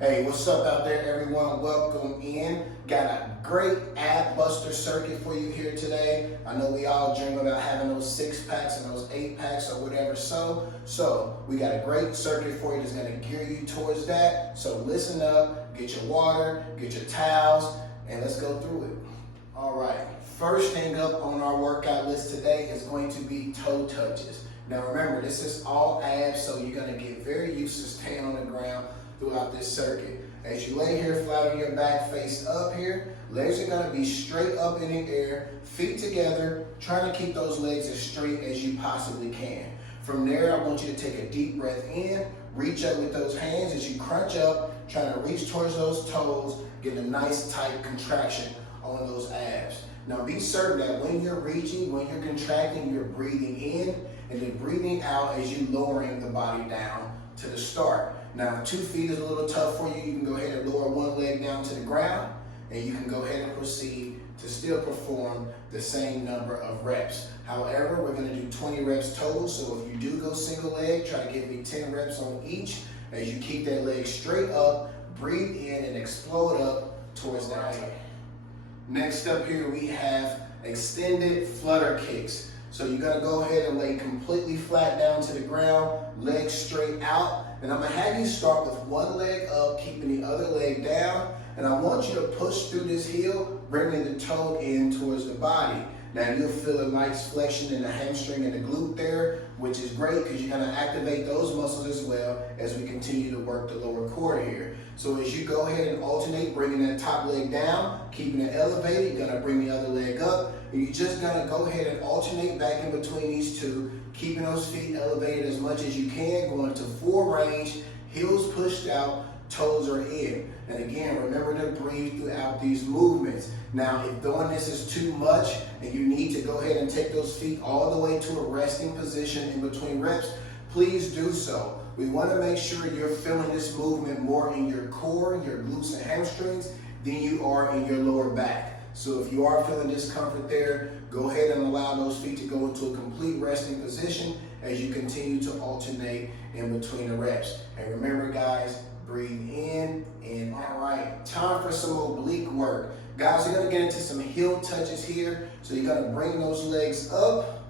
Hey, what's up out there, everyone? Welcome in. Got a great ab buster circuit for you here today. I know we all dream about having those 6-packs and those 8-packs or whatever. So we got a great circuit for you that's going to gear you towards that. So listen up, get your water, get your towels, and let's go through it. All right. First thing up on our workout list today is going to be toe touches. Now remember, this is all abs, so you're going to get very used to staying on the ground throughout this circuit. As you lay here flat on your back, face up here, legs are going to be straight up in the air, feet together, trying to keep those legs as straight as you possibly can. From there, I want you to take a deep breath in, reach up with those hands as you crunch up, trying to reach towards those toes, get a nice tight contraction on those abs. Now be certain that when you're reaching, when you're contracting, you're breathing in and then breathing out as you lowering the body down to the start. Now, 2 feet is a little tough for you. You can go ahead and lower one leg down to the ground, and you can go ahead and proceed to still perform the same number of reps. However, we're going to do 20 reps total, so if you do go single leg, try to give me 10 reps on each as you keep that leg straight up, breathe in, and explode up towards the right. Next up here, we have extended flutter kicks. So you're going to go ahead and lay completely flat down to the ground, legs straight out. And I'm going to have you start with one leg up, keeping the other leg down. And I want you to push through this heel, bringing the toe in towards the body. Now you'll feel a nice flexion in the hamstring and the glute there, which is great because you're going to activate those muscles as well as we continue to work the lower core here. So as you go ahead and alternate, bringing that top leg down, keeping it elevated, you're going to bring the other leg up. And you're just going to go ahead and alternate back in between these two, keeping those feet elevated as much as you can, going to full range, heels pushed out, toes are in. And again, remember to breathe throughout these movements. Now, if doing this is too much and you need to go ahead and take those feet all the way to a resting position in between reps, please do so. We want to make sure you're feeling this movement more in your core, your glutes and hamstrings, than you are in your lower back. So if you are feeling discomfort there, go ahead and allow those feet to go into a complete resting position as you continue to alternate in between the reps. And remember, guys, breathe in and out. All right, time for some oblique work. Guys, we're gonna get into some heel touches here. So you're gonna bring those legs up,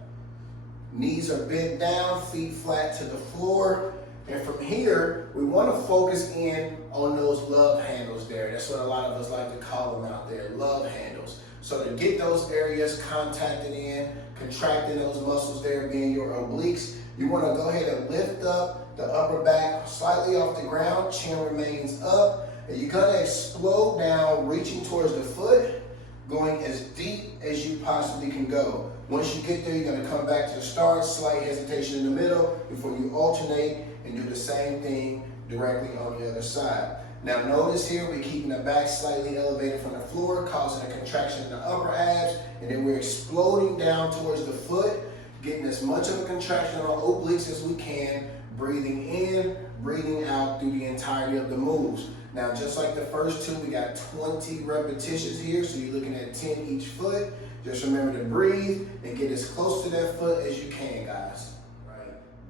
knees are bent down, feet flat to the floor. And from here, we want to focus in on those love handles there. That's what a lot of us like to call them out there, love handles. So to get those areas contacted in, contracting those muscles there, being your obliques, you want to go ahead and lift up the upper back slightly off the ground, chin remains up, and you're going to explode down, reaching towards the foot, going as deep as you possibly can go. Once you get there, you're going to come back to the start, slight hesitation in the middle before you alternate and do the same thing directly on the other side. Now notice here we're keeping the back slightly elevated from the floor, causing a contraction in the upper abs, and then we're exploding down towards the foot, getting as much of a contraction on our obliques as we can, breathing in, breathing out through the entirety of the moves. Now just like the first two, we got 20 repetitions here, so you're looking at 10 each foot. Just remember to breathe and get as close to that foot as you can, guys.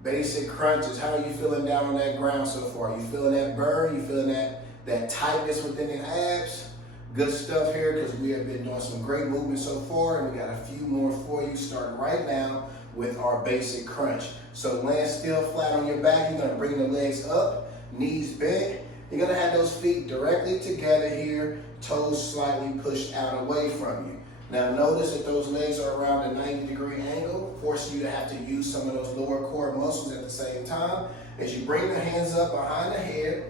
Basic crunches. How are you feeling down on that ground so far? You feeling that burn? You feeling that tightness within the abs? Good stuff here because we have been doing some great movements so far, and we got a few more for you starting right now with our basic crunch. So land still flat on your back. You're going to bring the legs up, knees bent. You're going to have those feet directly together here, toes slightly pushed out away from you. Now notice that those legs are around a 90-degree angle, forcing you to have to use some of those lower core muscles at the same time. As you bring the hands up behind the head,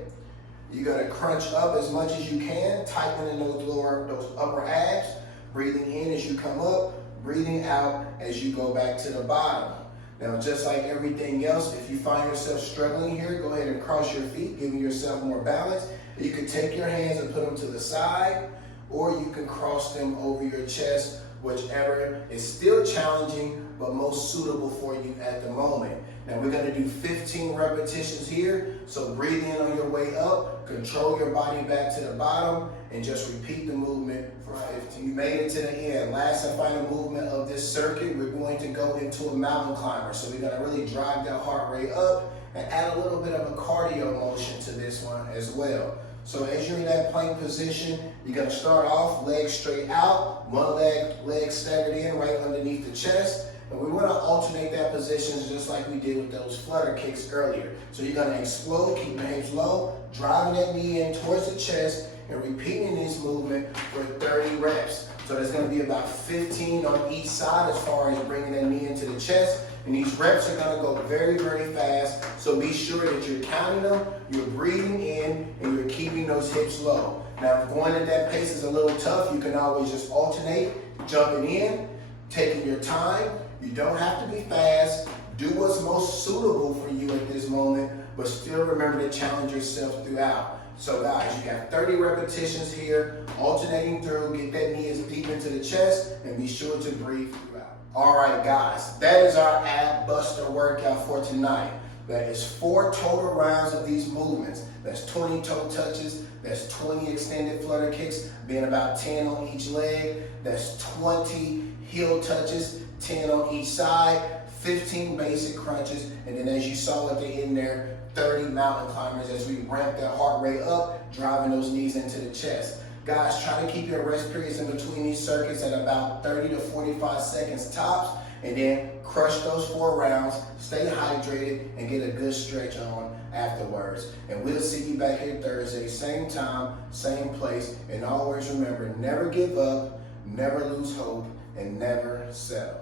you're going to crunch up as much as you can, tightening those upper abs, breathing in as you come up, breathing out as you go back to the bottom. Now just like everything else, if you find yourself struggling here, go ahead and cross your feet, giving yourself more balance. You can take your hands and put them to the side, or you can cross them over your chest, whichever is still challenging but most suitable for you at the moment. Now we're going to do 15 repetitions here, so breathe in on your way up, control your body back to the bottom, and just repeat the movement for 15. You made it to the end. Last and final movement of this circuit, we're going to go into a mountain climber. So we're going to really drive that heart rate up and add a little bit of a cardio motion to this one as well. So as you're in that plank position, you're gonna start off legs straight out, one leg staggered in right underneath the chest. And we wanna alternate that position just like we did with those flutter kicks earlier. So you're gonna explode, keep your hips low, driving that knee in towards the chest, and repeating this movement for 30 reps. So there's gonna be about 15 on each side as far as bringing that knee into the chest. And these reps are gonna go very, very fast. So be sure that you're counting them, you're breathing in, and you're keeping those hips low. Now, if going at that pace is a little tough, you can always just alternate, jumping in, taking your time. You don't have to be fast. Do what's most suitable for you at this moment, but still remember to challenge yourself throughout. So guys, you got 30 repetitions here, alternating through, get that knee as deep into the chest, and be sure to breathe throughout. All right, guys, that is our ab buster workout for tonight. That is 4 total rounds of these movements. That's 20 toe touches, that's 20 extended flutter kicks, being about 10 on each leg. That's 20 heel touches, 10 on each side, 15 basic crunches, and then as you saw at the end there, 30 mountain climbers as we ramp that heart rate up, driving those knees into the chest. Guys, try to keep your rest periods in between these circuits at about 30 to 45 seconds tops, and then crush those 4 rounds, stay hydrated, and get a good stretch on afterwards. And we'll see you back here Thursday, same time, same place, and always remember, never give up, never lose hope, and never settle.